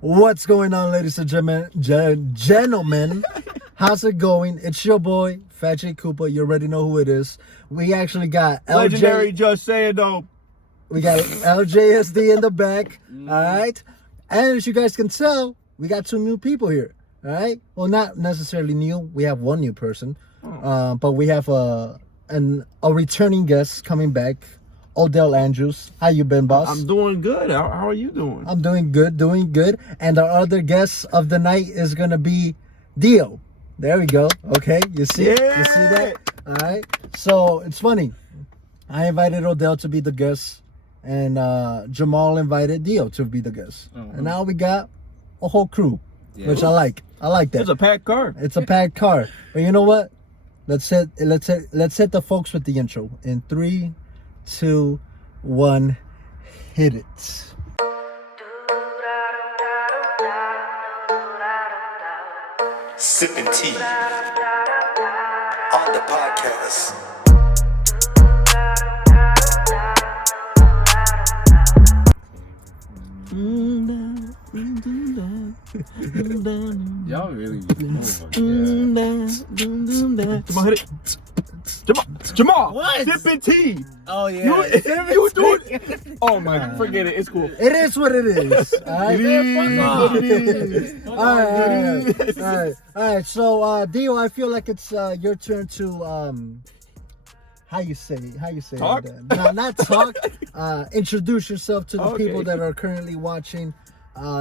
What's going on, ladies and gentlemen? How's it going? It's your boy, Phat Koopa. You already know who it is. We actually got Legendary Just Saying Though. We got LJSD in the back. All right. And as you guys can tell, we got two new people here. All right. Well, not necessarily new. We have one new person. But we have a returning guest coming back. Odell Andrews. How you been, boss? I'm doing good. How are you doing? I'm doing good. And our other guest of the night is gonna be Dio. There we go. Okay, you see it? You see that? All right. So it's funny. I invited Odell to be the guest, and Jamal invited Dio to be the guest. And now we got a whole crew, which I like. I like that. It's a packed car. It's a packed car. But you know what? Let's hit the folks with the intro in 3, 2, 1, hit it. Sipping tea on the podcast. Y'all really. Jamal, hit it. Jamal. What? Sipping tea. Oh yeah. You doing? Oh my, forget it. It's cool. It is what it is. All right. All right. So, Dio, I feel like it's your turn to how you say Talk? it? No, not talk. Introduce yourself to the people that are currently watching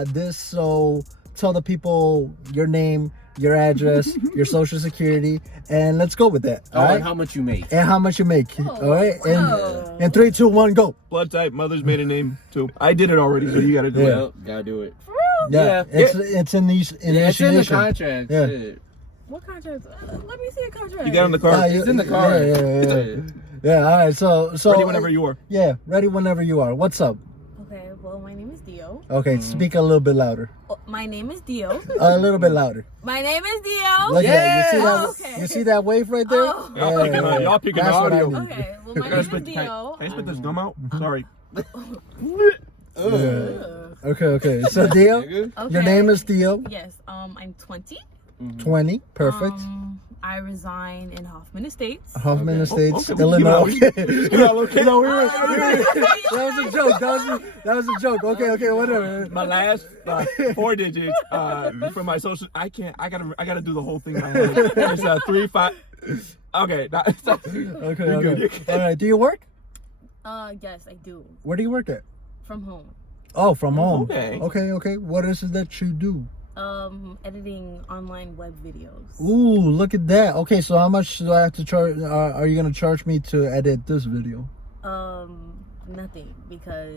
this. So, tell the people your name, your address, your social security, and let's go with that. All right. And how much you make? And how much you make. All right. And 3, 2, 1, go. Blood type, mother's maiden name too. I did it already, so you gotta do it. Well, gotta do it. Yeah. It's in these. It's in the contract. Yeah. Shit. What contract? Let me see a contract. You got in the car. It's in the car. Yeah. All right. So Ready whenever you are. Yeah. Ready whenever you are. What's up? Okay, well, my name is Dio. Okay. Speak a little bit louder. My name is Dio. A little bit louder. My name is Dio. Look at that. You see that? Oh, okay. You see that wave right there? Oh. Y'all picking the That's what I audio. need. Okay, well, my Can I name is spit Dio. this gum out? Sorry. Okay. So Dio, Okay. your name is Dio. Yes, I'm 20. 20. Perfect. I reside in Hoffman Estates. Hoffman Estates, okay. Illinois. No, That was a joke. That was a joke. Okay, whatever. my last 4 digits for my social. I gotta do the whole thing. It's 3, 5. Okay. Okay. Good. All right. Do you work? Yes, I do. Where do you work at? From home. Oh, from home. Okay. What is it that you do? Editing online web videos. Ooh, look at that. Okay, so how much do I have to charge? Are you gonna charge me to edit this video? Nothing, because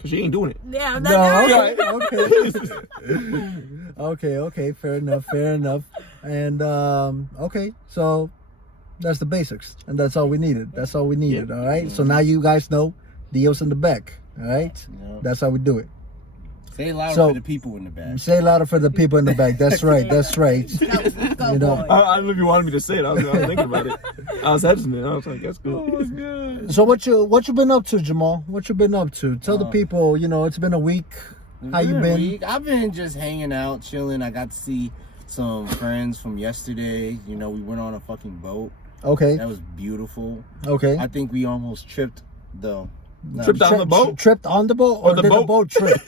Cause she ain't doing it. yeah, I'm No, not doing it. okay. Fair enough. And okay, so that's the basics, and that's all we needed. All right. So now you guys know Dio's in the back. All right. Yep. That's how we do it. Say it louder So- for the people in the back. Say it louder for the people in the back. That's right. Go, You know. boy. I don't know if you wanted me to say it. I was thinking about it. I was hesitant. I was like, that's cool. So what you been up to, Jamal? What you been up to? Tell the people. You know, it's been a week. How you been? I've been just hanging out, chilling. I got to see some friends from yesterday. You know, we went on a fucking boat. Okay. That was beautiful. Okay. I think we almost tripped though. Tripped on the boat? Tripped on the boat, or the did the boat? boat trip?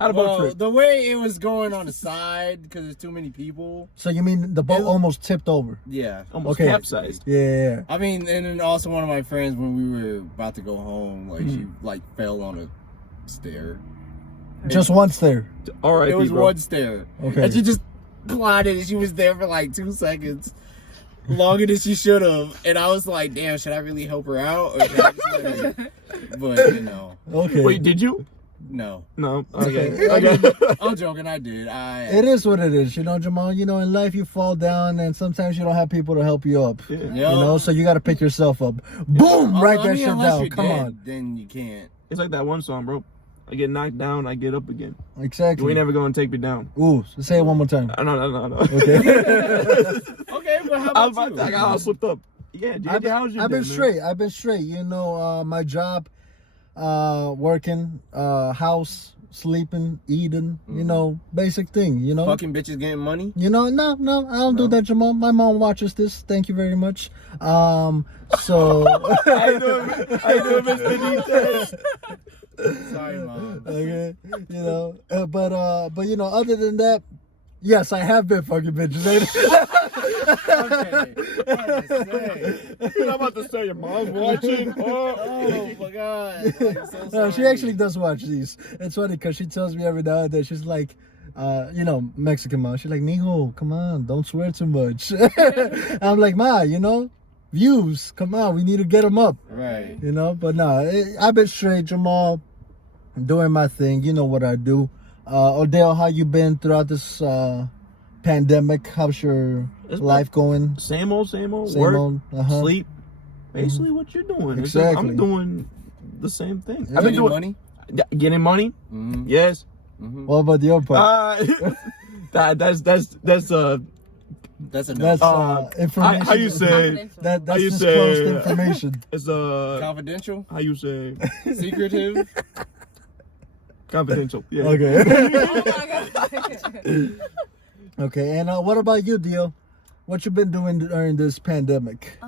How the boat trip? The way it was going on the side because there's too many people. So you mean the boat almost tipped over? Yeah. Almost Okay. capsized. Yeah. I mean, and then also one of my friends, when we were about to go home, like she like fell on a stair. Just once there. All right, It was bro. one stair. Okay. And she just plotted and she was there for like 2 seconds. Longer than she should have. And I was like, damn, should I really help her out? Or should I just let her? But, you know, Okay. Wait, did you? no. No. Okay. I'm joking, I did. It is what it is, you know, Jamal. You know, in life you fall down, and sometimes you don't have people to help you up. Yeah. You know, so you got to pick yourself up. Boom! Write that shit unless down. you're Come dead, on. Then you can't. It's like that one song, bro. I get knocked down, I get up again. You Exactly. ain't never gonna take me down. Ooh, so say it one more time. No. Okay. Okay, but how about you? I got all slipped up. Yeah, JJ, how's your I've been day, man? straight. I've been straight. You know, my job, working, house, sleeping, eating, you know, basic thing, you know. Fucking bitches getting money. You know, no, I don't do that, Jamal. My mom watches this. Thank you very much. So I know, Mr. Details. Sorry, mom. okay, you know, but you know, other than that, yes, I have been fucking bitches. Okay. You're not about to say your mom's watching. Oh my god. I'm so No, she sorry. actually does watch these. It's funny because she tells me every now and then, she's like, you know, Mexican mom. She's like, mijo, come on, don't swear too much. I'm like, ma, you know, views, come on, we need to get them up. Right. You know, but nah, I've been straight, Jamal, doing my thing. You know what I do. Odell, how you been throughout this pandemic? How's your life going? Same old. Same Work, old, sleep. Basically, what you're doing. It's Exactly. I'm doing the same thing. Yeah. I've been Getting doing money. Getting money. Mm-hmm. Yes. Mm-hmm. What about your part? That's That's a no. That's information. how you say? Confidential. That's how you disclosed say- information. It's Confidential. how you say? Secretive. Confidential. Yeah. Okay. Oh my god. Okay, and what about you, Dio? What you been doing during this pandemic?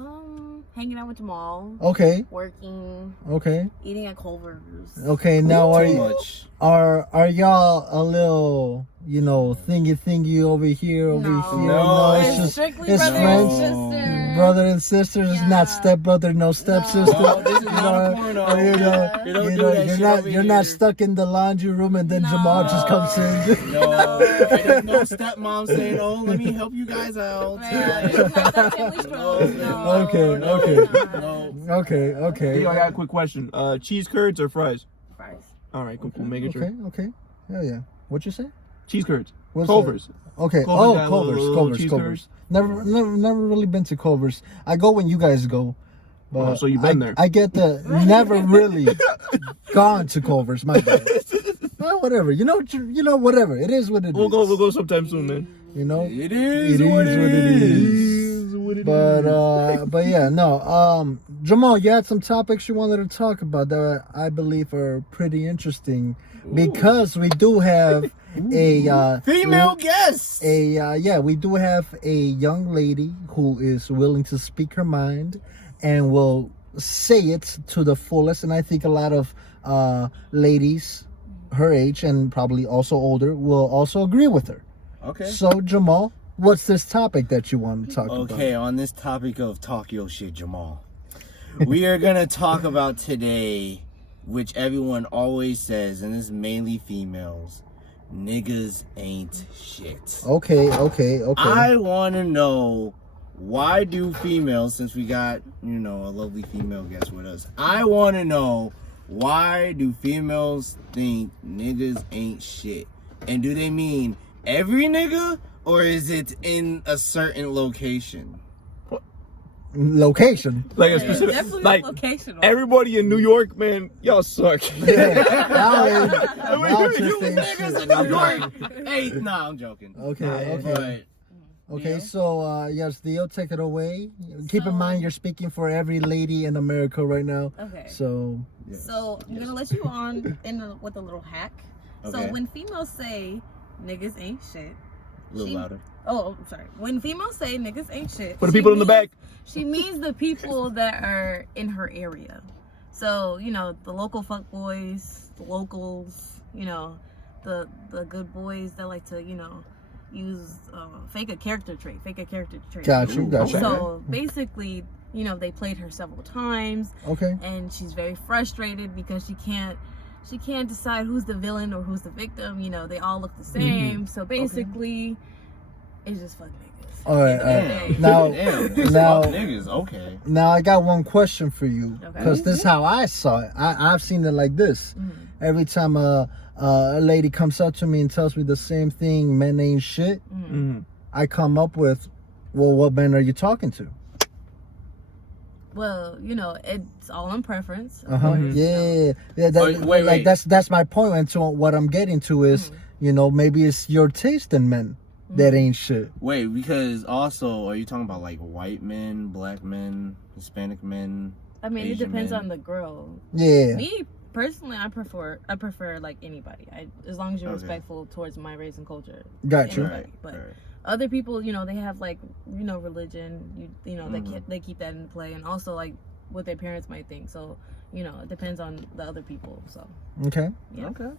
Hanging out with Jamal, Okay, working, okay, eating at Culver's. okay. Now Too much. are y'all a little, you know, thingy over here, over No. here? No, it's It's just strictly it's brother friends. and sister. brother and sisters. It's not Yeah. stepbrother, no stepsister. No, this is not a porno. You know, We don't you do know, that you're shit not over you're not here. stuck in the laundry room and then No. Jamal just comes in. No, there's no stepmom saying, "Oh, let me help you guys out." Yeah, it's not that family strong. No. Okay, No, okay. it's not. No. Okay, okay. Hey, I got a quick question. Cheese curds or fries? Fries. All right, cool. Making Okay, sure. okay. Hell yeah. What'd you say? Cheese curds. What's Culver's. that? Okay. Culver's got Culver's. cheese Culver's. Never really been to Culver's. I go when you guys go. But Oh, so you've been there. I get the never really gone to Culver's. My bad. Well, whatever. You know, whatever. It is what it is. We'll go sometime soon, man. You know. It is It what is it what it is. But yeah, no. Jamal, you had some topics you wanted to talk about that I believe are pretty interesting because we do have a Female guest. we do have a young lady who is willing to speak her mind and will say it to the fullest. And I think a lot of ladies her age and probably also older will also agree with her. Okay. So Jamal, what's this topic that you want to talk about? Okay, on this topic of talk your shit, Jamal, we are gonna talk about today, which everyone always says, and this is mainly females. Niggas ain't shit. Okay. I want to know, why do females, since we got, a lovely female guest with us, I want to know, why do females think niggas ain't shit? And do they mean every nigga, or is it in a certain location? Location. Like a Yeah, specific, definitely like locational. everybody in New York, man, y'all suck. Yeah. Now it's You just saying niggas shit. in New York. Hey, nah, I'm joking. Okay. Okay, Yeah. so yes, Theo, take it away. Keep in mind you're speaking for every lady in America right now. Okay. So So I'm gonna let you on with a little hack. So Okay. when females say niggas ain't shit, A little she- louder. oh, I'm sorry. When females say niggas ain't shit, For the she people in the means- back. she means the people that are in her area. So the local fuck boys, the locals, the good boys that like to use fake a character trait. got you. So basically, they played her several times. Okay. And she's very frustrated because she can't decide who's the villain or who's the victim. They all look the same. So basically, it's just fuck niggas. All right. Damn. Now, Damn. Just now- fuck niggas. Okay. now I got one question for you Okay. because this is how I saw it. I've seen it like this. Mhm. Every time a lady comes up to me and tells me the same thing, men ain't shit, Mhm. I come up with, well, what men are you talking to? Well, it's all on preference. of Uh-huh. course, Yeah. That, Oh, wait. Like that's my point. And so what I'm getting to is, maybe it's your taste in men that ain't shit. Wait, because also, are you talking about like white men, black men, Hispanic men? I mean, it Asian depends men. on the girl. Yeah. Me personally, I prefer like anybody. As long as you're respectful towards my race and culture. Gotcha. Anybody. But other people, you know, they have like, you know, religion. You know, they keep that into play, and also like what their parents might think. So, you know, it depends on the other people. So. Okay. Yeah. Okay.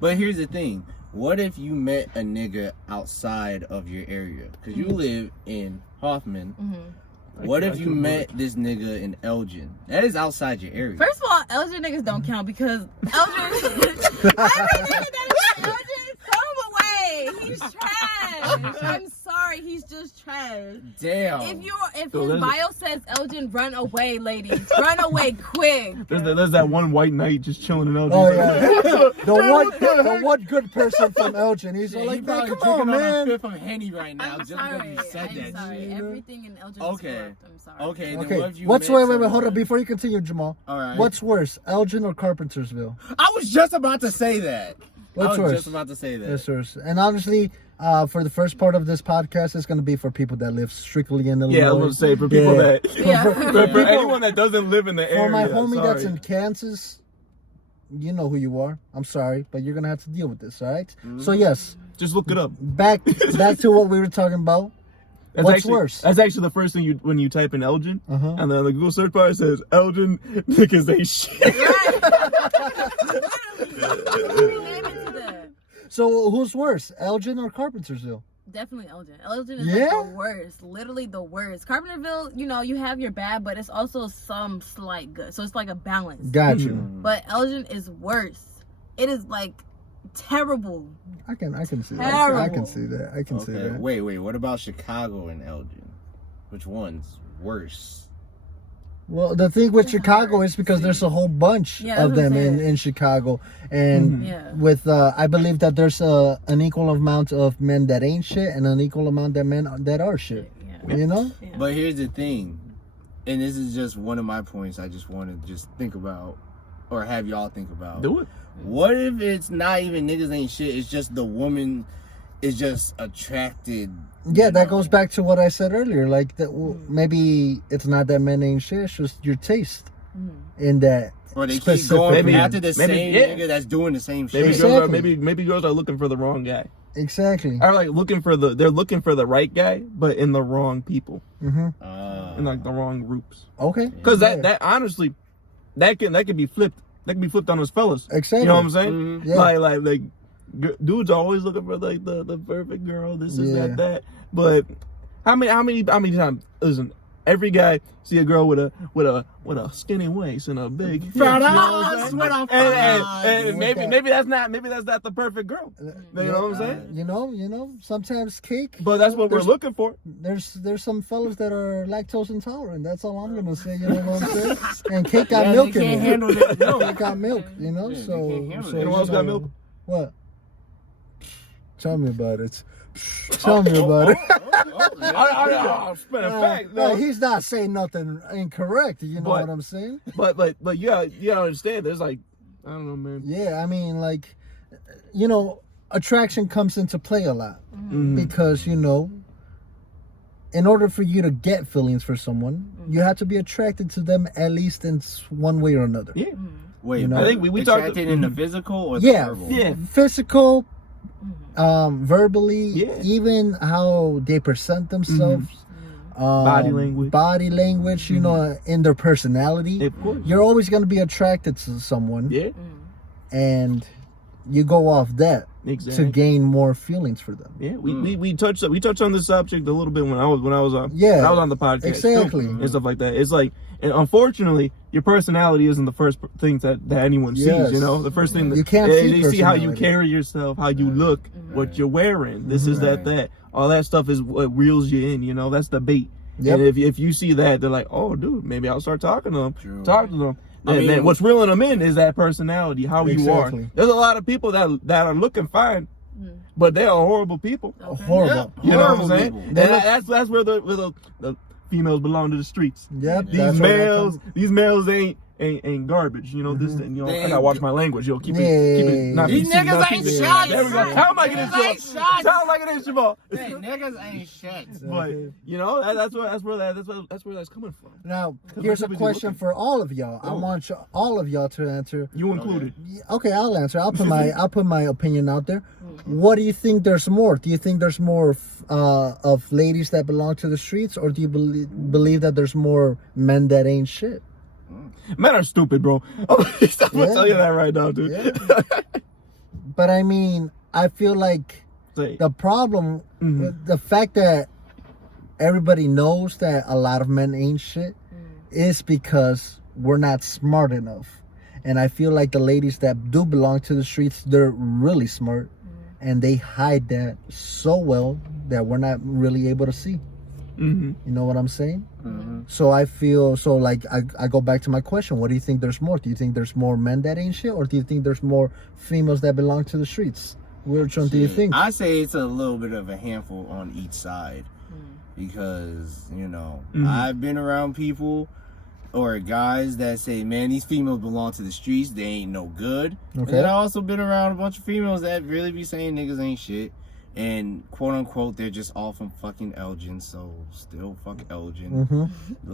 But here's the thing. What if you met a nigga outside of your area? Because you live in Hoffman. What if you met this nigga in Elgin? That is outside your area. First of all, Elgin niggas don't count because Elgin, every nigga that is in Elgin, throw him away. He's trash. I'm sorry, he's just trash. Damn. If his bio says Elgin, run away, ladies. Run away quick. There's that one white knight just chilling in Elgin. Oh yeah, the one good person from Elgin. He's Yeah, like, he probably come on, drinking on a man. fifth of Henny right now I'm just sorry. because you said I'm that sorry. shit. Everything in Elgin is corrupt. I'm sorry. Okay. Then Okay, what if you wait, met hold someone- on, before you continue, Jamal. All right. What's worse, Elgin or Carpentersville? I was just about to say that. What's worse? Just about to say that. Yes, sir. And obviously, for the first part of this podcast, it's going to be for people that live strictly in Illinois. Yeah, I was gonna say for people that Yeah. for anyone that doesn't live in the area. For my homie sorry. that's in Kansas, you know who you are. I'm sorry, but you're going to have to deal with this, all right? So, yes, Just look it up. back to what we were talking about. That's What's actually, worse? That's actually the first thing when you type in Elgin, Uh-huh. and then the Google search bar says Elgin niggas ain't shit. Rename it to that. So, who's worse, Elgin or Carpentersville? Definitely Elgin. Elgin is Yeah? like the worst. Literally the worst. Carpenterville, you know, you have your bad, but it's also some slight good. So it's like a balance. Got you. But Elgin is worse. It is like terrible. I can see that. Terrible. I can see that. I can see Okay. that. Wait. What about Chicago and Elgin? Which one's worse? Well, the thing with Chicago is because there's a whole bunch Yeah, of that's them what I'm saying. in Chicago, and Yeah. with I believe that there's an equal amount of men that ain't shit and an equal amount of men that are shit. Yeah. You know? Yeah. But here's the thing, and this is just one of my points. I just want to just think about, or have y'all think about. Do it. What if it's not even niggas ain't shit? It's just the woman is just attracted. Yeah, you that know? goes back to what I said earlier. Like that, maybe it's not that men ain't shit. It's just your taste in that. Or they keep specific- going Maybe- after the maybe- same yeah. nigga that's doing the same shit. Maybe Exactly. maybe girls are looking for the wrong guy. Exactly. Or like they're looking for the right guy, but in the wrong people, in like the wrong groups. Okay. Because Yeah. that honestly, that can be flipped. That can be flipped on us fellas. Exactly. You know what I'm saying? Mhm. Yeah. Like dudes are always looking for like the perfect girl. This is Yeah. that. But how many times? Listen, every guy see a girl with a skinny waist and a big hips, Fat you know ass, what I'm with saying? a And With that. maybe that's not the perfect girl. You know what I'm saying? You know, sometimes cake. But that's what we're There's- looking for. There's some fellas that are lactose intolerant. That's all I'm gonna say. You know what I'm saying? And cake got Yeah, milk they in can't it. handle that milk. Cake got milk. You know, Yeah, they so can't handle so that. You know what else got milk? What? Tell me about it. Tell me about it. I'm spinning back. No, he's not saying nothing incorrect. You know But- what I'm saying? But you gotta understand. There's like, I don't know, man. Yeah, I mean, like, you know, attraction comes into play a lot because, you know, in order for you to get feelings for someone, you have to be attracted to them at least in one way or another. Yeah. Wait, You know, I think we talked. attracted in the physical or the Yeah, verbal? Yeah. physical, verbally, Yeah. even how they present themselves. Body language. You know, in their personality. Of course. You're always going to be attracted to someone, Yeah. and you go off that Exactly. to gain more feelings for them. Yeah, we touched on this subject a little bit when I was on Yeah, when I was on the podcast exactly. too, and stuff like that. It's like, and unfortunately, your personality isn't the first thing that anyone sees. Yes. You know, the first thing that You can't they see see how you personality. carry yourself, how you look, what you're wearing. This is that. All that stuff is what reels you in. You know, that's the bait. Yep. And if you see that, they're like, oh, dude, maybe I'll start talking to them. True. Talk to them. I mean- Then what's reeling them in is that personality, how you Exactly. are. There's a lot of people that are looking fine, but they are horrible people. Horrible. You know what I'm Horrible saying? people. And that's where the females belong to the streets. Yep. These that's where that males ain't ain't garbage. You know this. You know They I gotta watch my language. Yo, keep Yeah. it not These PC, not niggas ain't PC. shots. There we go. Sound like it is, Niggas ain't Jamal. shots. Sound like it is, Jamal. Hey, niggas ain't shit. But you know that's where that's coming from. Now, Because here's a people be question looking. for all of y'all. I Oh. want all of y'all to answer. You included. Okay, I'll answer. I'll put my opinion out there. What do you think there's more? Do you think there's more of ladies that belong to the streets, or do you believe that there's more men that ain't shit? Men are stupid, bro. I'm gonna tell you that right now, dude. Yeah. But I mean, I feel like Say, the problem, the fact that everybody knows that a lot of men ain't shit, is because we're not smart enough. And I feel like the ladies that do belong to the streets, they're really smart, and they hide that so well that we're not really able to see. You know what I'm saying? So I feel like I go back to my question. What do you think there's more? Do you think there's more men that ain't shit, or do you think there's more females that belong to the streets? Which one do you think? I say it's a little bit of a handful on each side, because you know I've been around people or guys that say, man, these females belong to the streets, they ain't no good. And then I also been around a bunch of females that really be saying niggas ain't shit, and quote unquote they're just all from fucking Elgin, so still fuck Elgin.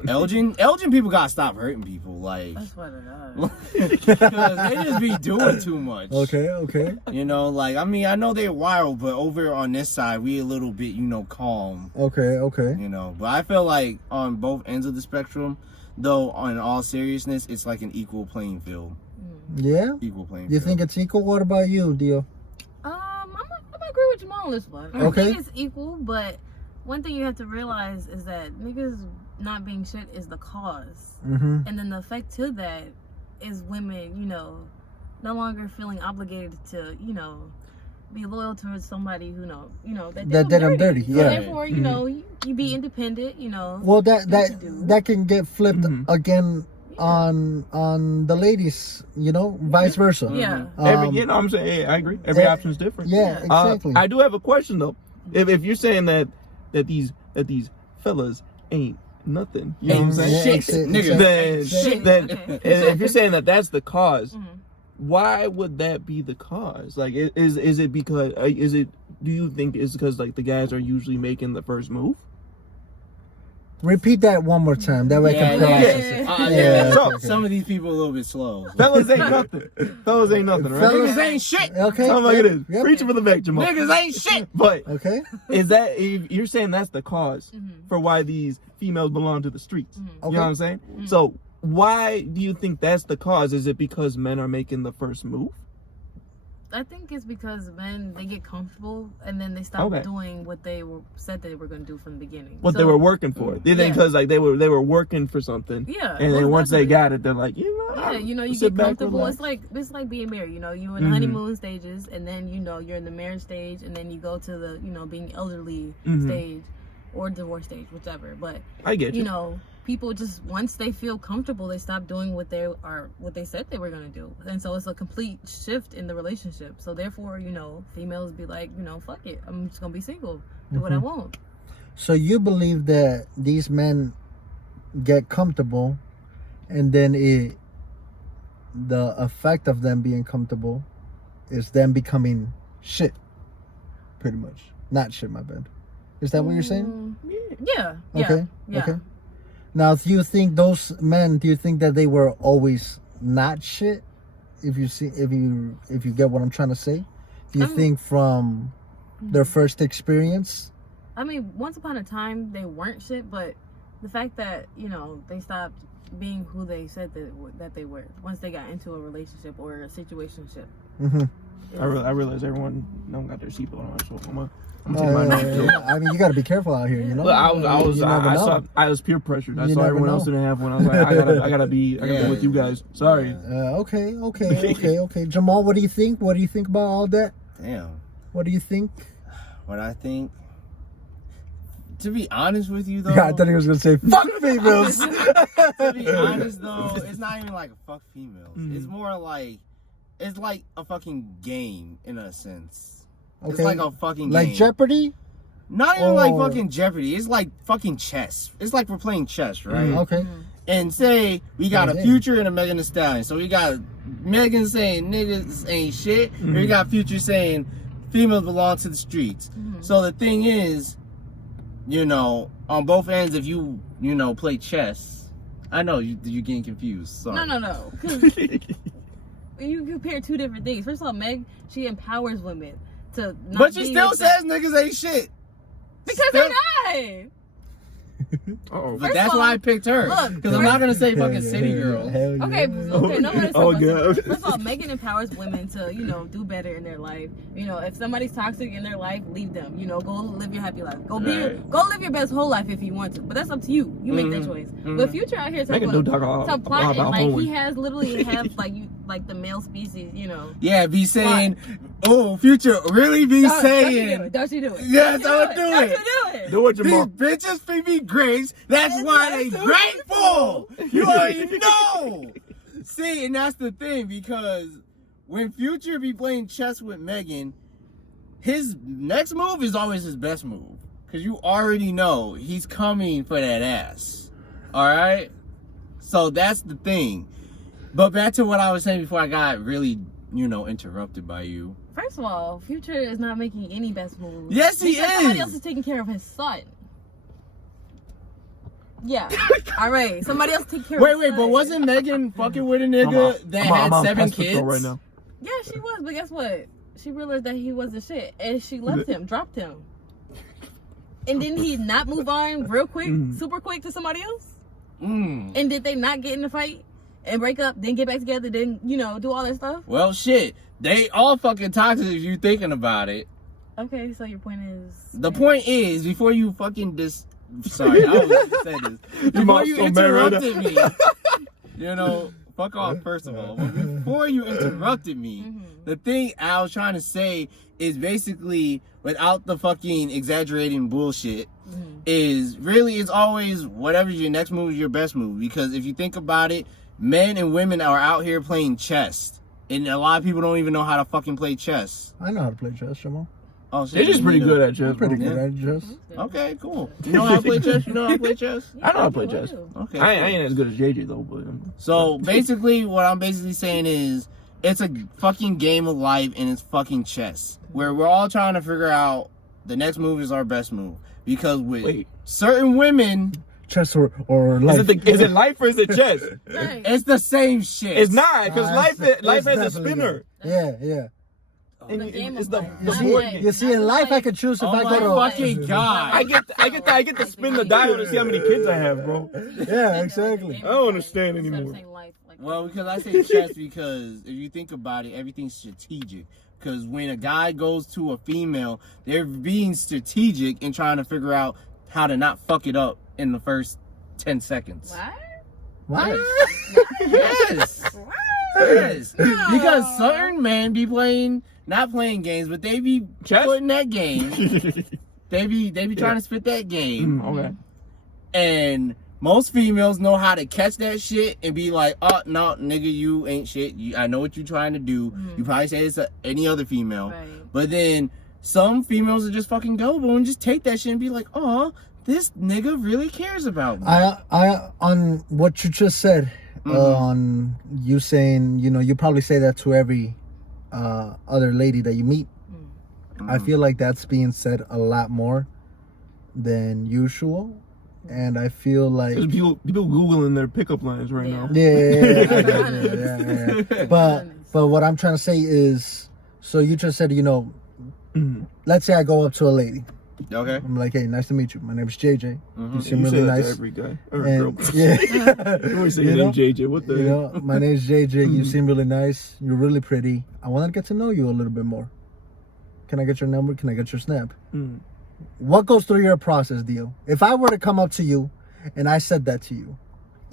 Elgin people gotta stop hurting people, like That's what it is. because they just be doing too much. Okay. You know, like, I mean, I know they're wild, but over on this side, we a little bit, you know, calm. Okay. You know, but I feel like on both ends of the spectrum, though, in all seriousness, it's like an equal playing field. Yeah? Equal playing You field. think it's equal? What about you, Dio? I'm gonna agree with Jamal on this one. I Okay. think it's equal, but one thing you have to realize is that niggas not being shit is the cause. And then the effect to that is women, you know, no longer feeling obligated to, you know, be loyal towards somebody who that That did them dirty. So Yeah. therefore, you know, you be independent, you know. Well, do what you do. that can get flipped again on the ladies, you know, vice versa. Yeah. you know what I'm saying? Yeah, I agree. Every option is different. Yeah, exactly. I do have a question though. If you're saying that these fellas ain't nothing, you know what I'm saying? Shit, nigga. Then Okay. if you're saying that that's the cause, why would that be the cause? Like, is it because do you think it's because like the guys are usually making the first move? Repeat that one more time. That way I can process it. Yeah. So, Some of these people a little bit slow. fellas ain't nothing. Fellas ain't nothing, right? Fellas- Niggas ain't shit. Okay. Sound like it is. Yep. Preaching for the back, Jamal. Niggas ain't shit. But Okay. is that if you're saying that's the cause for why these females belong to the streets? You know what I'm saying? So why do you think that's the cause? Is it because men are making the first move? I think it's because men, they get comfortable and then they stop doing what they said they were going to do from the beginning. What they were working for? They think because like they were working for something. Yeah. And then most once they definitely. got it, they're like, you know. Yeah, you know, you sit get back, comfortable. relax. It's like being married. You know, you in honeymoon stages, and then you know you're in the marriage stage, and then you go to the being elderly stage or divorce stage, whichever. But I get you. you know, people just once they feel comfortable, they stop doing what they said they were gonna do, and so it's a complete shift in the relationship. So therefore, you know, females be like, you know, fuck it, I'm just gonna be single, do what I want. So you believe that these men get comfortable, and then the effect of them being comfortable is them becoming shit, pretty much. Not shit, my bad. Is that what you're saying? Yeah. Okay. Yeah. Okay. Now, do you think those men? Do you think that they were always not shit? If you get what I'm trying to say, do you think from their first experience? I mean, once upon a time they weren't shit, but the fact that they stopped being who they said that they were once they got into a relationship or a situationship. I realize everyone don't got their seatbelt on, so I'm Oh, taking mine off yeah, too. yeah. I mean, you got to be careful out here, you know. Look, You never know. I was peer pressured. I You saw never everyone else know. didn't have one. I was like, I gotta be with you guys. Sorry. Okay. Jamal, what do you think? What do you think about all that? Damn. What do you think? What I think, to be honest with you though, Yeah, I thought he was gonna say fuck females. to be honest though, it's not even like a fuck females. It's more like, it's like a fucking game in a sense. Okay. It's like a fucking like game. Jeopardy. Not even like fucking Jeopardy. It's like fucking chess. It's like we're playing chess, right? Okay. and say we got Yeah, a Future and a Megan Thee Stallion. So we got Megan saying niggas ain't shit, and we got Future saying females belong to the streets. So the thing is, you know, on both ends, if you know, play chess, I know you're getting confused. Sorry. No. 'Cause you compare two different things. First of all, Meg, she empowers women to not But she be still with says niggas ain't shit. because they're not. Oh, But First that's of all, why I picked her. look, Because I'm not gonna say fucking city girl. Hell yeah. Okay, nobody's Oh, talking about God. First of all, Megan empowers women to, you know, do better in their life. You know, if somebody's toxic in their life, leave them. You know, go live your happy life. Go live your best whole life if you want to. But that's up to you. You make that choice. But Future out here talking about plotting, like he has literally like the male species, you know. Yeah, be saying, oh, Future really be saying. Don't you do it. Yes, I would do Don't it. you do it. do it, These Jamal. bitches feed me grapes. That's why they grateful. You already know. See, and that's the thing, because when Future be playing chess with Megan, his next move is always his best move. Because you already know he's coming for that ass. Alright? So that's the thing. But back to what I was saying before I got really, you know, interrupted by you. First of all, Future is not making any best moves. Yes, he because somebody is. else is taking care of his son. Yeah. All right. Somebody else take care of his Wait, son. but wasn't Megan fucking with a nigga that had 7 kids? Right now. Yeah, she was. But guess what? She realized that he wasn't shit. And she left him, dropped him. And didn't he not move on real quick, super quick to somebody else? And did they not get in a fight and break up, then get back together, then, you know, do all that stuff? Well, shit. They all fucking toxic if you thinking about it. Okay, so your point is... The point is, before you fucking Sorry, I was going to say this. Before you interrupted me, you know, fuck off, first of all. But before you interrupted me, the thing I was trying to say is basically, without the fucking exaggerating bullshit, is really, it's always whatever's your next move is your best move. Because if you think about it, men and women are out here playing chess. And a lot of people don't even know how to fucking play chess. I know how to play chess, Jamal. Oh, shit. They're just pretty good at chess. I'm pretty bro. good at chess. Okay, cool. You know how to play chess? You know how to play chess? I know how to play chess. Okay. I ain't as good as JJ though, but So basically, what I'm basically saying is, it's a fucking game of life and it's fucking chess, where we're all trying to figure out the next move is our best move. Because with certain women, Chess or life. is it life or is it chess? Right. it's the same shit. It's not, because life has a definitely spinner. good. Yeah. And The game it's of the life. the Not board life. game. You see, in life, I could choose if Oh I my go to. fucking god! I get to spin the dial to see how many kids I have, bro. Yeah, exactly. I don't understand Instead of anymore. saying life, like Well, because I say chess because if you think about it, everything's strategic. Because when a guy goes to a female, they're being strategic and trying to figure out how to not fuck it up in the first 10 seconds. what? What? Yes. Yes. Because certain men be not playing games, but they be Chess? putting that game. they be trying to spit that game. Okay. And most females know how to catch that shit and be like, oh, no, nigga, you ain't shit. I know what you're trying to do. You probably say it's any other female. Right. But then some females are just fucking gullible and just take that shit and be like, oh, this nigga really cares about me. I on what you just said, on you saying, you know, you probably say that to every other lady that you meet. I feel like that's being said a lot more than usual, and I feel like There's people googling their pickup lines right now. yeah. But what I'm trying to say is, so you just said, you know, let's say I go up to a lady. Okay. I'm like, hey, nice to meet you. My name is JJ. You seem You really say that to nice. every guy or And, girl. yeah. You always say You your know? name JJ. What the? You know, my name's JJ. You seem really nice. You're really pretty. I want to get to know you a little bit more. Can I get your number? Can I get your snap? What goes through your process, Dio? If I were to come up to you and I said that to you,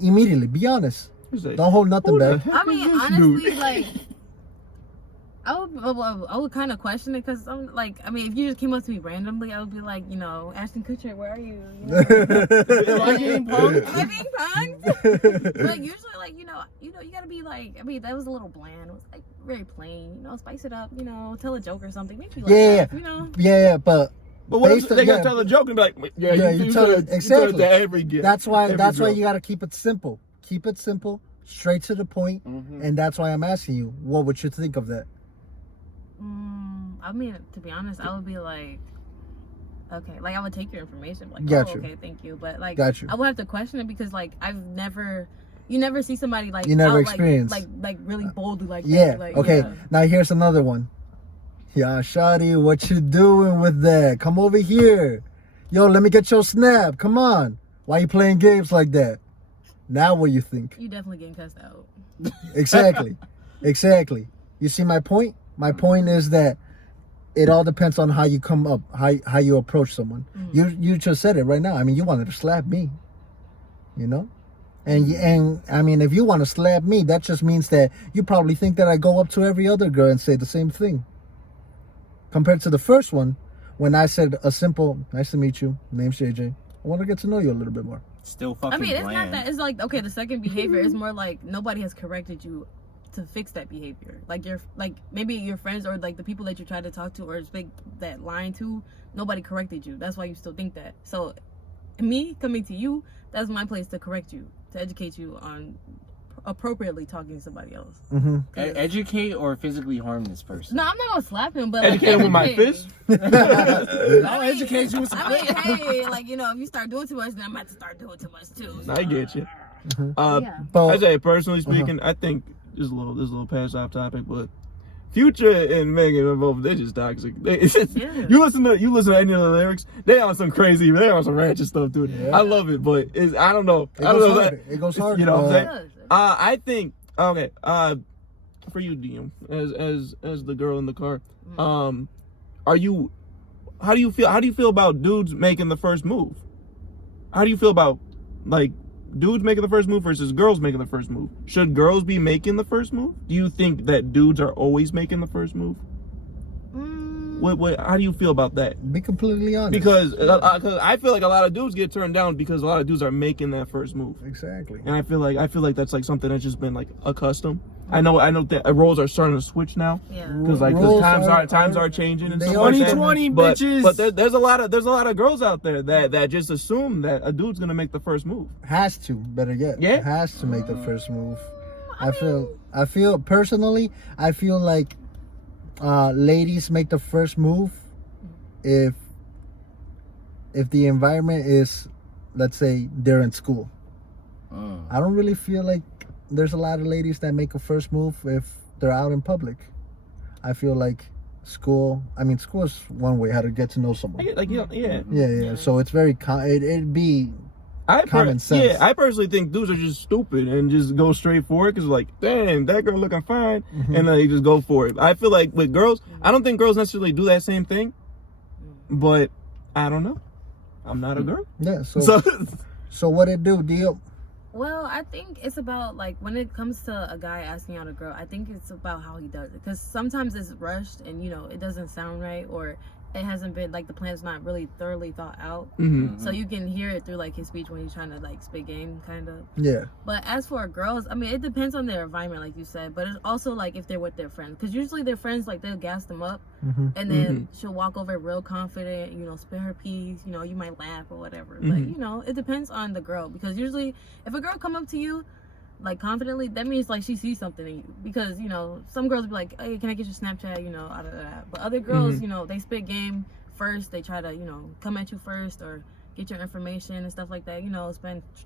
immediately, be honest. Don't hold nothing back. I mean, honestly, like, I would kind of question it because I'm like, I mean, if you just came up to me randomly, I would be like, you know, Ashton Kutcher, where are you? You know? Am I getting punked? Am I being punked? Like, usually, like, you know, you gotta be like, I mean, that was a little bland. It was like very plain, you know, spice it up, you know, tell a joke or something. Make me laugh, you know. Yeah, but what if based on- they gotta yeah. tell a joke and be like, Yeah, you tell it exactly. to every guy. That's why you gotta keep it simple. keep it simple, straight to the point, and that's why I'm asking you, what would you think of that? I mean, to be honest, I would be like, okay, like I would take your information, like, Got oh, you. okay, thank you, but like, Got you. I would have to question it because like you never see somebody like You never out, experienced. like really boldly like Yeah. that. Like, Okay. yeah. Now here's another one. Yeah, shawty, what you doing with that? Come over here. Yo, let me get your snap. Come on. Why you playing games like that? Now what you think? You definitely getting cussed out. Exactly. Exactly. You see my point? My point is that it all depends on how you come up, how you approach someone. You just said it right now. I mean, you wanted to slap me, you know? And I mean, if you want to slap me, that just means that you probably think that I go up to every other girl and say the same thing. Compared to the first one, when I said a simple, nice to meet you, name's JJ. I want to get to know you a little bit more. Still fucking I mean, it's bland. not that. It's like, okay, the second behavior is more like nobody has corrected you to fix that behavior. Like maybe your friends or like the people that you try to talk to or speak that line to, nobody corrected you. That's why you still think that. So me coming to you, that's my place to correct you, to educate you on appropriately talking to somebody else. Educate or physically harm this person. No, I'm not gonna slap him, but Educate him with my fist. I'll educate you with some. I mean, hey, like, you know, if you start doing too much, then I'm about to start doing too much too. I get you. Yeah. But I say personally speaking, I think this is a little past off topic, but Future and Megan are both, they're just toxic. You listen to any of the lyrics, they on some crazy, they on some ratchet stuff, dude. Yeah. I love it, but I don't know. It goes hard. You know what I'm saying? It I think okay. For you, DM, as the girl in the car, how do you feel about dudes making the first move? How do you feel about like dudes making the first move versus girls making the first move? Should girls be making the first move? Do you think that dudes are always making the first move? How do you feel about that? Be completely honest. Because I feel like a lot of dudes get turned down because a lot of dudes are making that first move. Exactly. And I feel like that's like something that's just been like accustomed. I know that roles are starting to switch now. Yeah. Because Roles times are changing and they stuff are like that. 2020 But bitches. there's a lot of girls out there that just assume that a dude's gonna make the first move. Has to, better yet. Yeah. Has to make the first move. I feel personally, I feel like ladies make the first move if the environment is, let's say, they're in school. I don't really feel like there's a lot of ladies that make a first move if they're out in public. I feel like school is one way how to get to know someone. Yeah. So it's very it'd be common sense. Yeah, I personally think dudes are just stupid and just go straight for it because like, damn, that girl looking fine, and they just go for it. I feel like with girls, I don't think girls necessarily do that same thing, but I don't know. I'm not a girl. Yeah. So what it do, Dio? Well, I think it's about, like, when it comes to a guy asking out a girl, I think it's about how he does it. Because sometimes it's rushed and, you know, it doesn't sound right, or it hasn't been, like, the plan's not really thoroughly thought out. So you can hear it through, like, his speech when he's trying to, like, spit game, kind of. Yeah. But as for girls, I mean, it depends on their environment, like you said. But it's also, like, if they're with their friends. Because usually their friends, like, they'll gas them up. And then she'll walk over real confident, you know, spit her piece. You know, you might laugh or whatever. But, you know, it depends on the girl. Because usually if a girl come up to you, like, confidently, that means, like, she sees something in you. Because, you know, some girls be like, hey, can I get your Snapchat, you know, out of that. But other girls, you know, they spit game first. They try to, you know, come at you first or get your information and stuff like that. You know,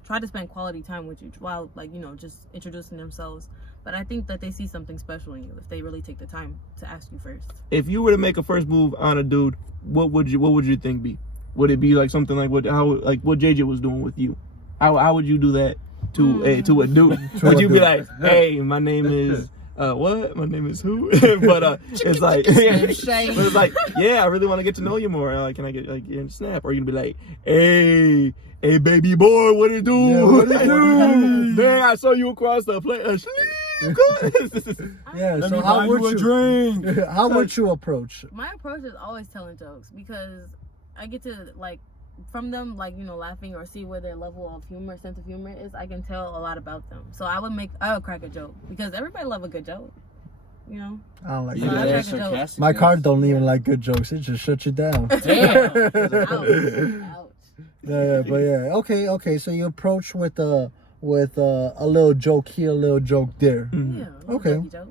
try to spend quality time with you while, like, you know, just introducing themselves. But I think that they see something special in you if they really take the time to ask you first. If you were to make a first move on a dude, what would you think be? Would it be like something like what JJ was doing with you? How would you do that to a dude? Would you be like, hey, my name is what? My name is who? But it's like, but it's like, yeah, I really want to get to know you more. Like, can I get like your snap? Or you can be like, hey, baby boy, what it do? Yeah, what it do? Man, I saw you across the plate. Yeah. Let So me how buy would you a you drink. how would you approach? My approach is always telling jokes because I get to, like, from them, like, you know, laughing or see where their level of humor, sense of humor is. I can tell a lot about them. So I would crack a joke because everybody love a good joke, you know. I don't like Yeah, good that's jokes. sarcastic. My card don't even like good jokes. It just shuts you down. Ouch. Yeah, but yeah. Okay. So you approach with a with a little joke here, a little joke there. Yeah. Okay. jokey joke.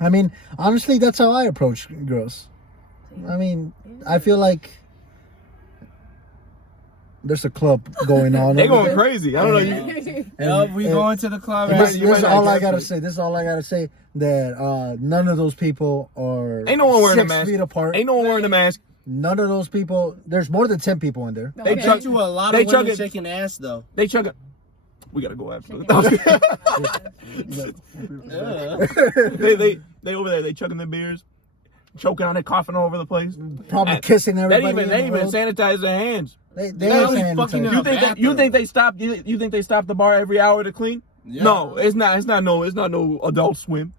I mean, honestly, that's how I approach girls. I mean, I feel like there's a club going on. They over going there. crazy. I don't know. You, Yup, we going to the club. This You might is not all I guess gotta it. say. This is all I gotta say. That none of those people are Ain't no one wearing a 6 mask. feet apart. Ain't no one wearing a mask. None of those people. There's more than 10 people in there. They They chuck- you a lot they of women chugging- shaking ass though. They chugging. We gotta go after. they over there. They chugging their beers, choking on it, coughing all over the place. Probably And kissing They everybody. didn't in the even road. sanitize their hands. They They ain't only sanitized. fucking You think that they stop? You think they stop the bar every hour to clean? Yeah. No, it's not. It's not no Adult Swim.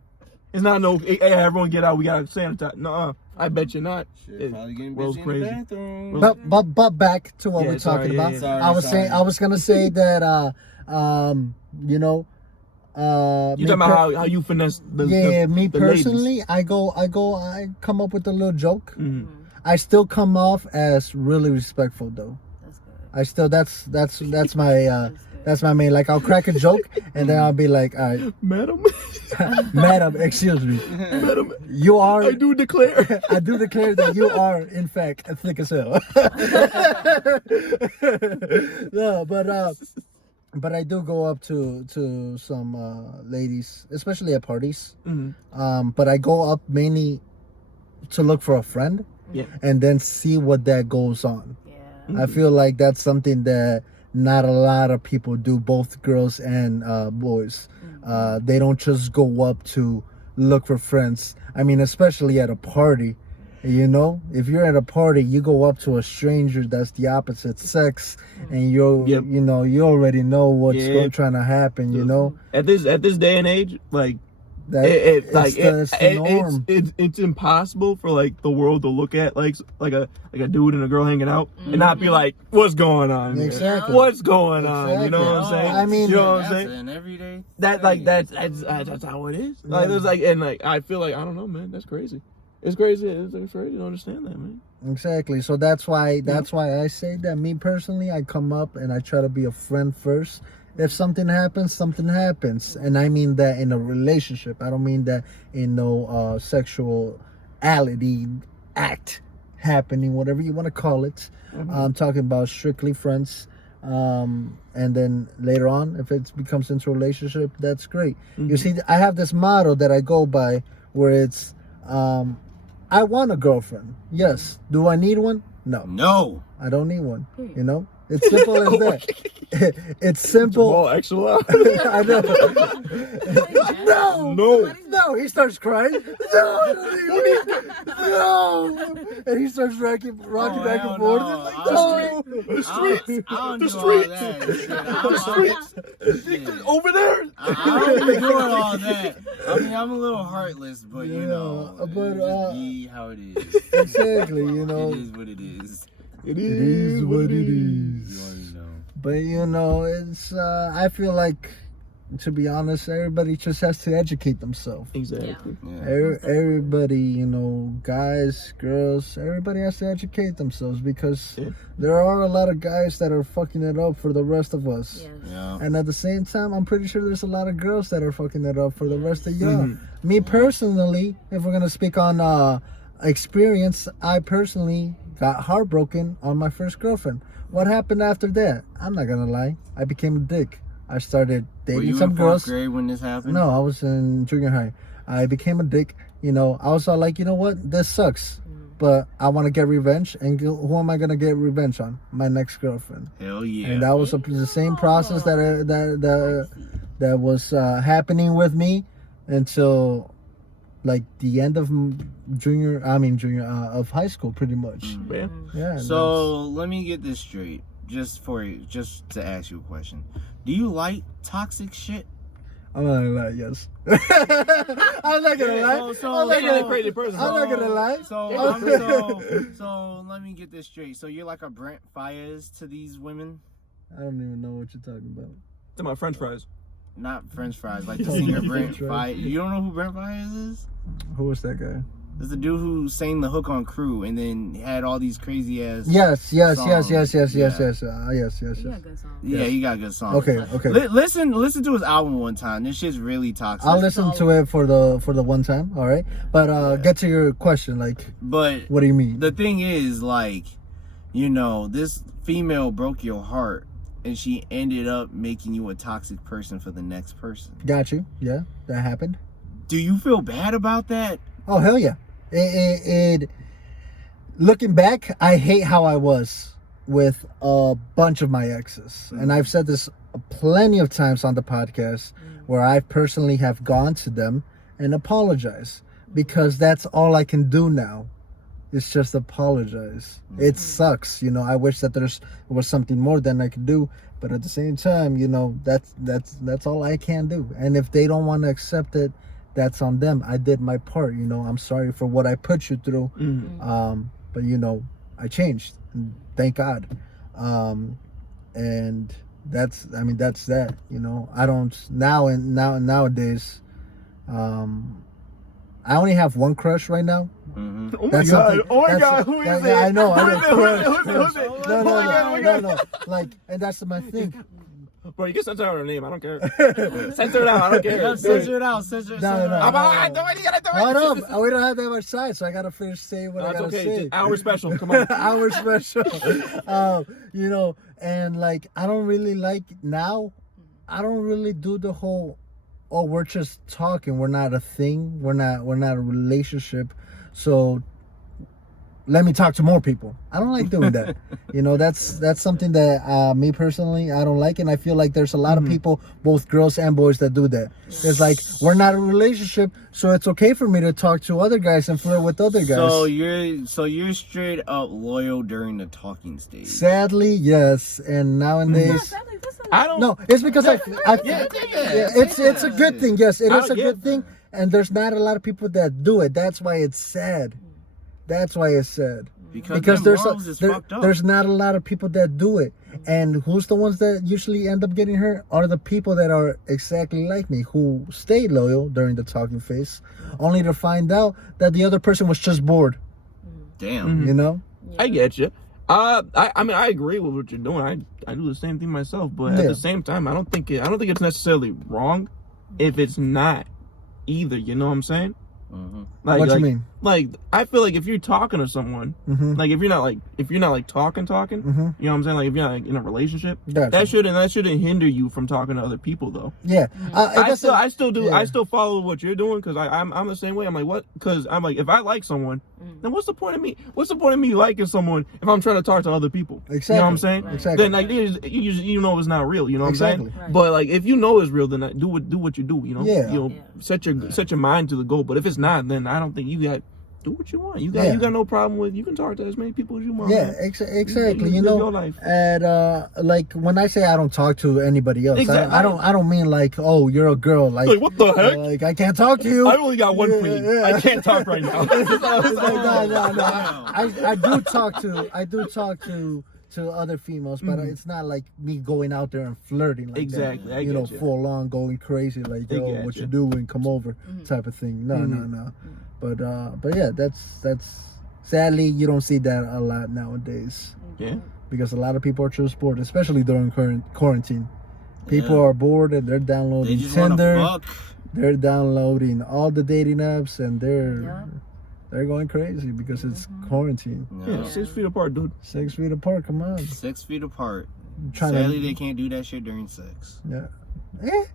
It's not no. Hey, everyone get out. We gotta sanitize. No, I bet you not. Shit, probably getting World's busy in the crazy. bathroom. But back to what Yeah, we're sorry, talking yeah, about. yeah. Sorry, I was sorry. saying I was gonna say that you know You talking about how you finesse the me the personally, I come up with a little joke. ladies. I still come off as really respectful though. That's good. I still that's my that's my main, like I'll crack a joke and then I'll be like, all right, Madam, madam, excuse me, madam, you are I do declare. I do declare that you are, in fact, thick as hell. No, but I do go up to some ladies, especially at parties. But I go up mainly to look for a friend, Yeah. and then see what that goes on. Yeah. I feel like that's something that not a lot of people do, both girls and boys. They don't just go up to look for friends. I mean, especially at a party. You know, if you're at a party, you go up to a stranger that's the opposite sex, and Yep. you know, you already know what's Yeah. trying to happen. You know, At this day and age, like that it's the norm. it's impossible for like the world to look at like a dude and a girl hanging out and not be like, what's going on? here? Exactly. What's going on? You know what I'm Exactly. saying? I mean, you know what I'm That's saying? an everyday. That like thing. that's how it is. Like there's like and like I feel like I don't know, man. That's crazy. It's crazy. It's crazy to understand that, man. Exactly. So that's why I say that. Me personally, I come up and I try to be a friend first. If something happens, something happens, and I mean that in a relationship. I don't mean that in no sexuality act happening, whatever you want to call it. I'm talking about strictly friends. And then later on, if it becomes into a relationship, that's great. You see, I have this motto that I go by, where it's I want a girlfriend. Yes. Do I need one? No. No. I don't need one. You know? It's simple as that. It's simple. Oh, actually, I know. no. No, he starts crying. No. And he starts rocking back and forth. no. It's like, no. The streets. I don't The do streets. all that. Shit, Over there. I don't be doing all that. I mean, I'm a little heartless, but you know, but, it just be how it is. Exactly, you know. It is what it is. It is what it You is. already know. But you know, it's I feel like, to be honest, everybody just has to educate themselves. Exactly. Yeah. Everybody, you know, guys, girls, everybody has to educate themselves, because Yeah. there are a lot of guys that are fucking it up for the rest of us. Yes. Yeah. And at the same time, I'm pretty sure there's a lot of girls that are fucking it up for the rest of y'all. Mhm. Me personally, if we're gonna speak on experience, I personally got heartbroken on my first girlfriend. What happened after that? I'm not gonna lie. I became a dick. I started Were dating you some in girls. 4th grade when this happened? No, I was in junior high. I became a dick. You know, I was all like, you know what? This sucks. But I want to get revenge. And who am I going to get revenge on? My next girlfriend. Hell yeah. And that was the same process that was happening with me until like the end of of high school, pretty much. Yeah. Yeah. and So let me get this straight, just to ask you a question. Do you like toxic shit? I'm not gonna lie, yes. I'm not gonna lie. I'm not You're a gonna, crazy person. I'm not gonna lie. So let me get this straight. So you're like a Brent Fayez to these women? I don't even know what you're talking about. To my French fries. Not French fries, like the Oh, singer yeah, Brent French fries. Fayez. You don't know who Brent Fayez is? Who was that guy? There's the dude who sang the hook on Crew and then had all these crazy ass. Yes. songs. Yes. Yeah, He got good songs. he got good songs. Okay. Listen to his album one time. This shit's really toxic. I'll listen to it for the one time. All right. But get to your question. Like, But what do you mean? the thing is, like, this female broke your heart, and she ended up making you a toxic person for the next person. Got you. Yeah, that happened. Do you feel bad about that? Oh hell yeah! It looking back, I hate how I was with a bunch of my exes, and I've said this plenty of times on the podcast, where I personally have gone to them and apologized, because that's all I can do now. It's just apologize. It sucks, I wish that there was something more than I could do, but at the same time, that's all I can do. And if they don't want to accept it, that's on them. I did my part. I'm sorry for what I put you through. But I changed. Thank God. And that's that. I don't nowadays. I only have one crush right now. Mm-hmm. Oh my God! Who is it? I know. Who's it? No. Like, and that's my thing. Bro, you can censor out her name. I don't care. Censor it out. I don't care. Censor it out. Hold up. We don't have that much time, so I gotta finish saying what I gotta say. Just hour special. Come on. Hour special. And like, I don't really like now. I don't really do the whole, oh, we're just talking. We're not a thing. We're not a relationship. So let me talk to more people. I don't like doing that. That's something that me personally, I don't like. And I feel like there's a lot of people, both girls and boys, that do that. It's like, we're not in a relationship, so it's okay for me to talk to other guys and flirt with other guys. So you're straight up loyal during the talking stage. Sadly, yes. And nowadays, I don't. no, it's because it's a good thing. Yes, it is a good thing. And there's not a lot of people that do it. That's why it's sad. That's why it's sad. Because there's not a lot of people that do it. And who's the ones that usually end up getting hurt are the people that are exactly like me, who stay loyal during the talking phase, only to find out that the other person was just bored. Damn. I get you. I mean, I agree with what you're doing. I do the same thing myself, but at the same time, I don't think it's necessarily wrong if it's not either. You know what I'm saying? Like, what you mean? Like, I feel like if you're talking to someone, like if you're not like talking, you know what I'm saying? Like if you're not like in a relationship, that shouldn't hinder you from talking to other people though. Yeah, I still follow what you're doing, because I'm the same way. I'm like, what? Because I'm like, if I like someone, then what's the point of me? What's the point of me liking someone if I'm trying to talk to other people? Exactly. You know what I'm saying? Right. Exactly. Then like you know it's not real. You know what I'm saying? Right. But like if you know it's real, then do what you do. You know? Yeah. Set your mind to the goal. But if it's not, then I don't think you got. Do what you want. You got no problem with. You can talk to as many people as you want. Yeah, exactly. You live your life. And like when I say I don't talk to anybody else, exactly. I don't mean like, oh, you're a girl. Like what the heck? Like I can't talk to you. I only got one queen. Yeah. I can't talk right now. No. I do talk to other females, but it's not like me going out there and flirting like exactly. that. Full on going crazy like, yo, what you doing? Come over, type of thing. No. But yeah, that's sadly you don't see that a lot nowadays. Yeah. Because a lot of people are just bored, especially during quarantine. People are bored and they're downloading Tinder. They're downloading all the dating apps and they're going crazy because it's quarantine. Yeah, 6 feet apart, dude. 6 feet apart, come on. 6 feet apart. Sadly, they can't do that shit during sex. Yeah. What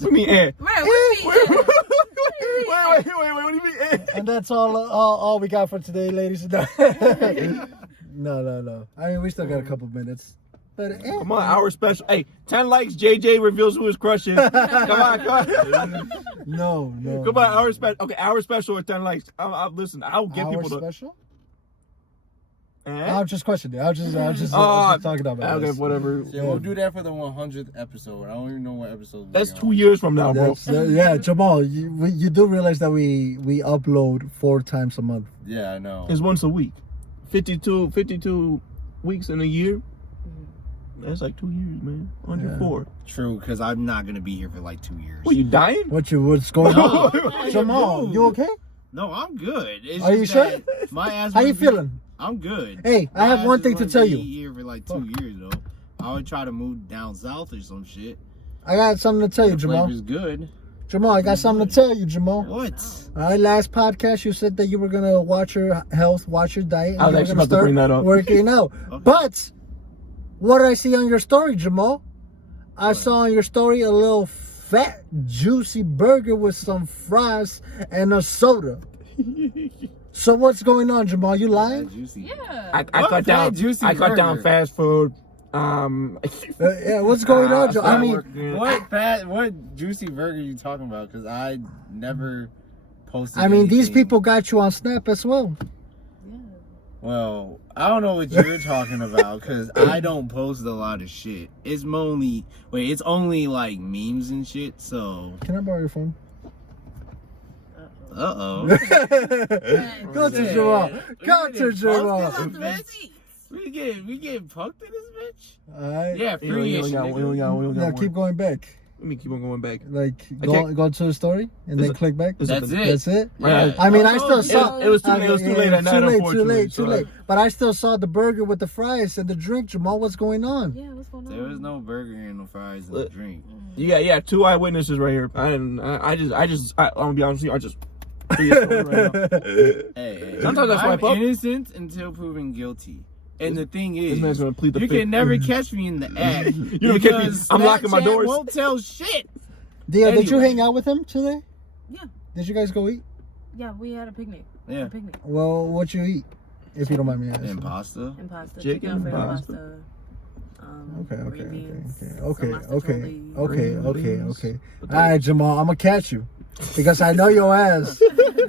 do you mean, eh? Wait, Wait, what do you mean, eh? And that's all we got for today, ladies and gentlemen. No. I mean, we still got a couple minutes. But come on, hour special. Hey, 10 likes, JJ reveals who his crush is. Come on. No. Come on, hour special. Okay, hour special with 10 likes. Listen, I'll get people to. Hour special? Eh? I was just questioning. I was just talking about okay, this. whatever. Yeah, we'll do that for the 100th episode. I don't even know what episode. That's 2 years from now, bro. Yeah, Jamal, you do realize that we upload 4 times a month. Yeah, I know. It's once a week. 52 weeks in a year. That's like 2 years, man. 104. True, because I'm not gonna be here for like 2 years. What, you dying? What's going on? Jamal, you okay? No, I'm good. It's Are you just sure? that My ass. How you would be- feeling? I'm good. Hey, I My have ass one is thing to gonna tell be you. Here for like 2 years though. I would try to move down south or some shit. I got something to tell you, The Jamal. flavor's good. Jamal, I got something to tell you, Jamal. What? All right, last podcast you said that you were gonna watch your health, watch your diet, and I was you were actually gonna about to bring that up. working out. Okay. But what did I see on your story, Jamal? I What? saw on your story a little fat, juicy burger with some fries and a soda. So what's going on, Jamal? You lying? Juicy. Yeah. I What cut down. juicy I cut down burger? fast food. Yeah, what's going on, Jamal? I started mean, working. What juicy burger you talking about? Because I never posted. I mean, these anything. people got you on Snap as well. Yeah. Well, I don't know what you're talking about because I don't post a lot of shit. It's only like memes and shit. So, Can I borrow your phone? uh-oh. Go to Jamal. Go to Jamal. We get punked in this bitch. All right. Yeah, We free only ish. got Now one. keep going back. Let me keep on going back. Like I go can't- to the story and Is then it- click back. is That's it. That's it. Yeah. I mean, I Oh, still saw. It was too I late. It was too mean, late at night. Too Unfortunately, too late. But I still saw the burger with the fries and the drink. Jamal, what's going on? Yeah, what's going on? There was no burger and no fries and Look. drink. Yeah, 2 eyewitnesses right here. I'm gonna be honest with you. I just. tell you a story right now. Hey, Sometimes I I'm swipe up. innocent until proven guilty. And the thing This man's is, gonna plead the you fifth. can never catch me in the act. You don't catch me. because I'm locking my Snapchat doors. Won't tell shit. Dio, did you Anyway. hang out with him today? Yeah. Did you guys go eat? Yeah, we had a picnic. Yeah. A picnic. Well, what you eat? If you don't mind me asking. And pasta. And pasta. Chicken, Alfredo pasta. pasta. Okay. green beans, some Okay. Green beans. All right, Jamal, I'm gonna catch you because I know your ass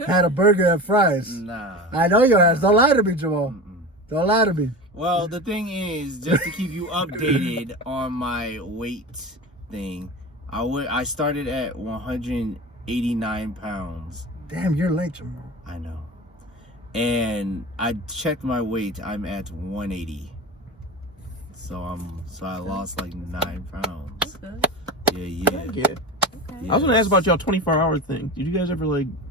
had a burger and fries. Nah. I know your ass. Don't lie to me, Jamal. Mm-mm. Don't lie to me. Well, the thing is, just to keep you updated on my weight thing, I started at 189 pounds. Damn, you're late, Jamal. I know. And I checked my weight. I'm at 180. So I lost like 9 pounds. That's good. Yeah. Yeah. Okay. I was gonna ask about y'all 24-hour thing. Did you guys ever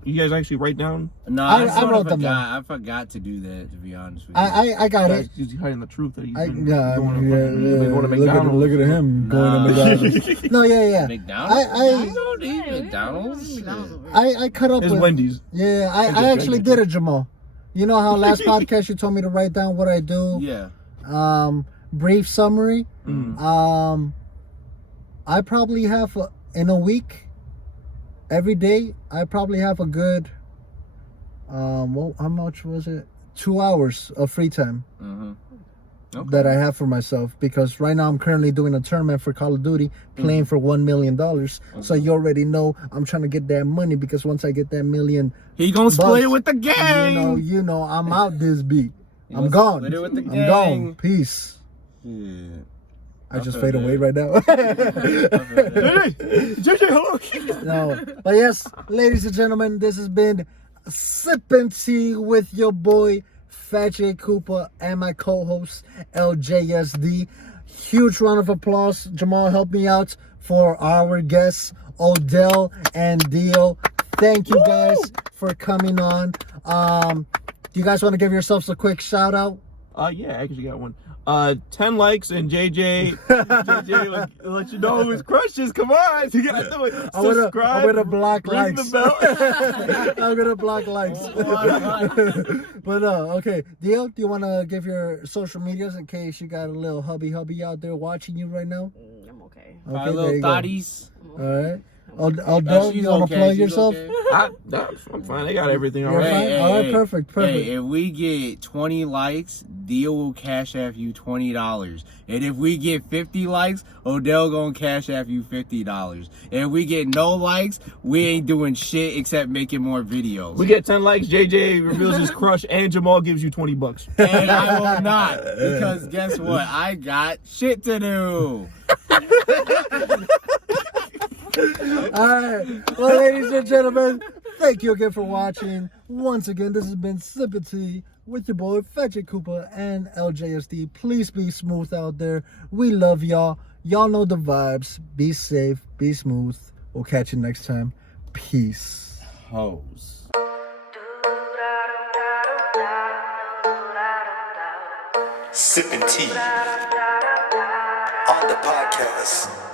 you guys actually write down? No, I I wrote them forgot. down. I forgot to do that, to be honest with you. I got it. He's hiding the truth that he's I, been yeah, going to look at McDonald's. look at him going Nah. to McDonald's. No, yeah. McDonald's? I- don't eat Yeah, McDonald's. McDonald's Shit. over here. I cut up It's with. Wendy's. Yeah, I just I actually drank did it, Jamal. You know how last podcast you told me to write down what I do. Yeah. Brief summary. Mm. I probably have in a week. Every day, I probably have a good. Well, how much was it? 2 hours of free time Mm-hmm. Okay. that I have for myself because right now I'm currently doing a tournament for Call of Duty, playing for $1 million. So you already know I'm trying to get that money because once I get that million, He gonna split Bucks, it with the gang. you know, I'm out this beat. He I'm gonna gone. split it with the I'm gang. gone. Peace. Yeah. I just feel fade that. away right now. JJ, hello. No, but yes, ladies and gentlemen, this has been Sippin' Tea with your boy Phat Koopa and my co-host LJSD. Huge round of applause. Jamal, help me out for our guests Odell and Dio. Thank you guys for coming on. Do you guys want to give yourselves a quick shout out? Yeah, I actually got one. 10 likes and JJ let you know his crushes. Come on, you gotta do it. Subscribe. I'm gonna block ring likes. the bell. I'm gonna block likes. But okay, Dio, do you want to give your social medias in case you got a little hubby out there watching you right now? I'm okay. My Okay, there little you go. thotties. All right. Odell, you want to plug yourself? I'm fine. I got everything You're already. fine? All right, perfect. Hey, if we get 20 likes, Dio will cash app you $20. And if we get 50 likes, Odell gonna cash app you $50. And if we get no likes, we ain't doing shit except making more videos. We get 10 likes, JJ reveals his crush, and Jamal gives you $20. And I will not, because guess what? I got shit to do. All right. Well, ladies and gentlemen, thank you again for watching. Once again, this has been Sippin' Tea with your boy Phat Koopa and LJSD. Please be smooth out there. We love y'all. Y'all know the vibes. Be safe. Be smooth. We'll catch you next time. Peace. Hoes. Do sipping tea on the podcast.